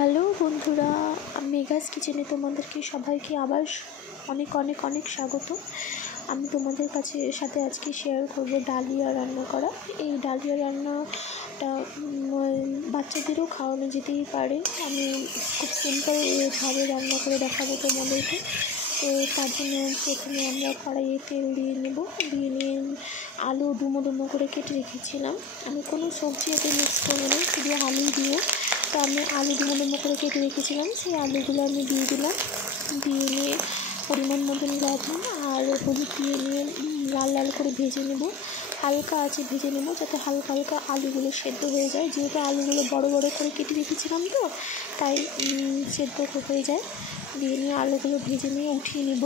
Hello বন্ধুরা, মেঘাস কিচেনে তোমাদেরকে সবাইকে আবার অনেক অনেক অনেক স্বাগত। আমি তোমাদের সাথে আজকে শেয়ার করব ডালিয়া রান্না করা। এই ডালিয়া রান্নাটা বাচ্চাদেরও খাওয়ানো যেতেই পারে। আমি খুব সিম্পলভাবে রান্না করে দেখাবো তোমাদেরকে। তো তার জন্য প্রথমে আমরা কড়াইয়ে তেল দিয়ে নেব। দিয়ে নিয়ে আলু ডুমো ডুমো করে কেটে রেখেছিলাম। আমি কোনো সবজি এতে মিক্স করবো না, শুধু আলু দিয়ে। তো আমি আলু ডুমো ডুমো করে কেটে রেখেছিলাম, সেই আলুগুলো আমি দিয়ে দিলাম। দিয়ে নিয়ে পরিমাণ মতন লবণ আর হলুদ দিয়ে নিয়ে লাল লাল করে ভেজে নেব। হালকা আছে ভেজে নেব, যাতে হালকা হালকা আলুগুলো সেদ্ধ হয়ে যায়। যেহেতু আলুগুলো বড় বড় করে কেটে রেখেছিলাম, তো তাই সেদ্ধ হয়ে যায়। দিয়ে নিয়ে আলুগুলো ভেজে নিয়ে উঠিয়ে নেব।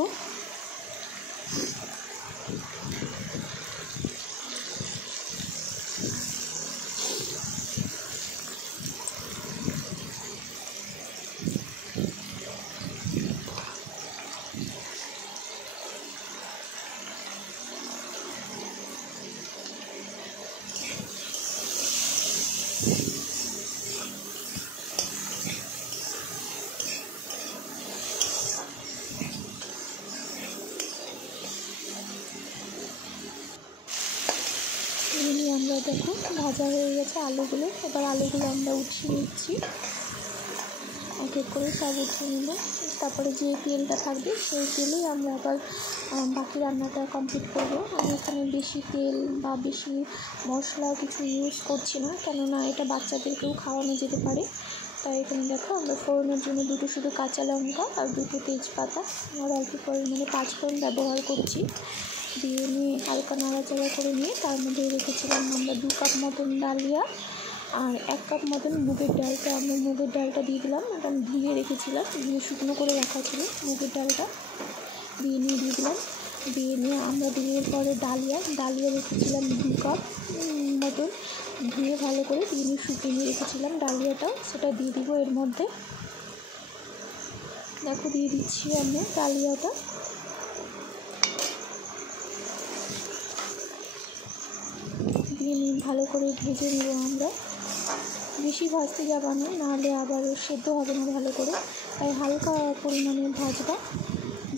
আমরা দেখো ভাজা হয়ে গেছে আলুগুলো। এবার আলুগুলো আমরা উঠিয়ে নিচ্ছি, এক এক করে সব উঠিয়ে নেব। তারপরে যে তেলটা থাকবে সেই তেলেই আমরা আবার বাকি রান্নাটা কমপ্লিট করব। আমি এখানে বেশি তেল বা বেশি মশলা কিছু ইউজ করছি না, কেননা এটা বাচ্চাদেরকেও খাওয়ানো যেতে পারে। তাই এখানে দেখো আমরা ফোড়নের জন্য দুটো শুধু কাঁচা লঙ্কা আর দুটো তেজপাতা আর অল্প পরিমাণে 5 ফোড়ন ব্যবহার করছি। দিয়ে নিয়ে হালকা নাড়াচাড়া করে নিয়ে তার মধ্যে রেখেছিলাম আমরা 2 কাপ মতন ডালিয়া আর 1 কাপ মতন মুগের ডালটা। আমরা মুগের ডালটা দিয়ে দিলাম, এটা আমি ধুয়ে রেখেছিলাম, ধুয়ে শুকনো করে রাখা ছিল মুগের ডালটা। দিয়ে দিলাম। দিয়ে নিয়ে আমরা দিয়ে পরে ডালিয়া রেখেছিলাম 2 কাপ মতন, ধুয়ে ভালো করে দিয়ে নিয়ে শুকিয়ে নিয়ে রেখেছিলাম ডালিয়াটাও, সেটা দিয়ে দিব এর মধ্যে। দেখো দিয়ে দিচ্ছি আমরা ডালিয়াটা। দিয়ে নিয়ে ভালো করে ভেজে নেব আমরা। বেশি ভাজতে যাবো না, নাহলে আবার সেদ্ধ হবে না ভালো করে। তাই হালকা পরিমাণে ভাজবা।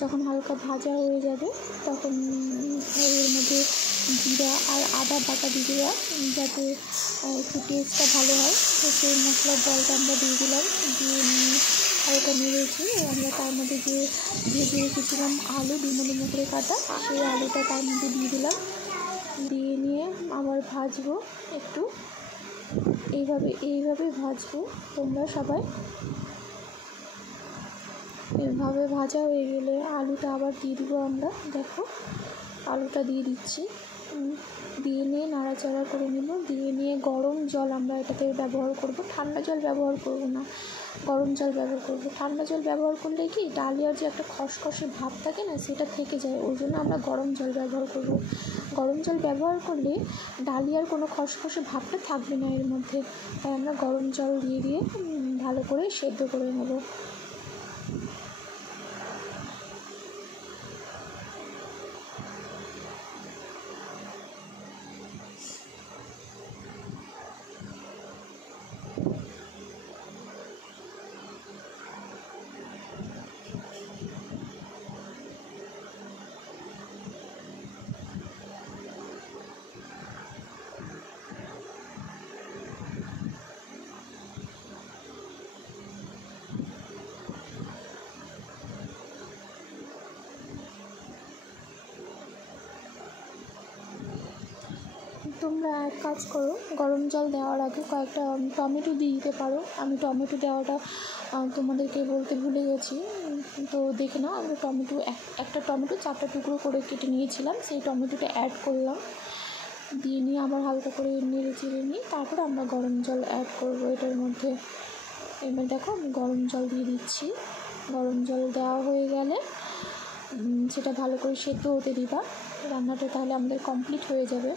যখন হালকা ভাজা হয়ে যাবে তখন এর মধ্যে জিরা আর আদা বাটা দিয়ে দেওয়া, যাতে একটু টেস্টটা ভালো হয়। তো সেই মশলার জলটা আমরা দিয়ে দিলাম। দিয়ে হালকা নেড়েছি আমরা তার মধ্যে যে ভেজে রেখেছিলাম আলু ডুমো ডুমো করে কাটা, সেই আলুটা তার মধ্যে দিয়ে দিলাম। দিয়ে নিয়ে আবার ভাজবো একটু, এইভাবে ভাজবো তোমরা সবাই। এভাবে ভাজা হয়ে গেলে আলুটা আবার দিয়ে দিব আমরা। দেখো আলুটা দিয়ে দিচ্ছি, দিয়ে নিয়ে নাড়াচাড়া করে নেব। দিয়ে নিয়ে গরম জল আমরা এটাতে ব্যবহার করব, ঠান্ডা জল ব্যবহার করব না, গরম জল ব্যবহার করব। ঠান্ডা জল ব্যবহার করলে কি ডালিয়ার যে একটা খসখসে ভাব থাকে না, সেটা থেকে যায়। ওই জন্য আমরা গরম জল ব্যবহার করব। গরম জল ব্যবহার করলে ডালিয়ার কোনো খসখসে ভাবটা থাকবে না এর মধ্যে। তাই আমরা গরম জল দিয়ে ভালো করে সেদ্ধ করে নেব। তোমরা এক কাজ করো, গরম জল দেওয়ার আগে কয়েকটা টমেটো দিয়ে দিতে পারো। আমি টমেটো দেওয়াটা তোমাদেরকে বলতে ভুলে গেছি, তো দেখে নাও। আমরা একটা টমেটো 4টা টুকরো করে কেটে নিয়েছিলাম, সেই টমেটোটা অ্যাড করলাম। দিয়ে নিয়ে আবার হালকা করে নেড়ে চেড়ে নিয়ে তারপর আমরা গরম জল অ্যাড করবো এটার মধ্যে। এবার দেখো আমি গরম জল দিয়ে দিচ্ছি। গরম জল দেওয়া হয়ে গেলে সেটা ভালো করে সেদ্ধ হতে দিবা রান্নাটা, তাহলে আমাদের কমপ্লিট হয়ে যাবে।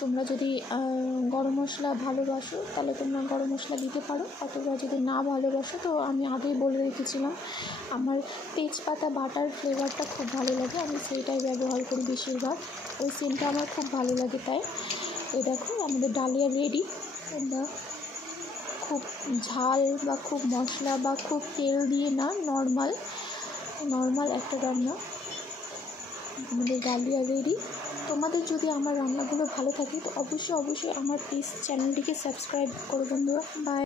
তোমরা যদি গরম মশলা ভালোবাসো তাহলে তোমরা গরম মশলা দিতে পারো, অথবা যদি না ভালোবাসো তো আমি আগেই বলে রেখেছিলাম আমার তেজপাতা বাটার ফ্লেভারটা খুব ভালো লাগে, আমি সেইটাই ব্যবহার করি বেশিরভাগ। ওই সেন্টটা আমার খুব ভালো লাগে। তাই এই দেখো আমাদের ডালিয়া রেডি। তোমরা খুব ঝাল বা খুব মশলা বা খুব তেল দিয়ে না, নর্মাল একটা রান্না আমাদের ডালিয়া রেডি। তোমাদের যদি আমার রান্নাগুলো ভালো থাকে তো অবশ্যই আমার প্লিজ চ্যানেলটিকে সাবস্ক্রাইব করো বন্ধুরা। বাই।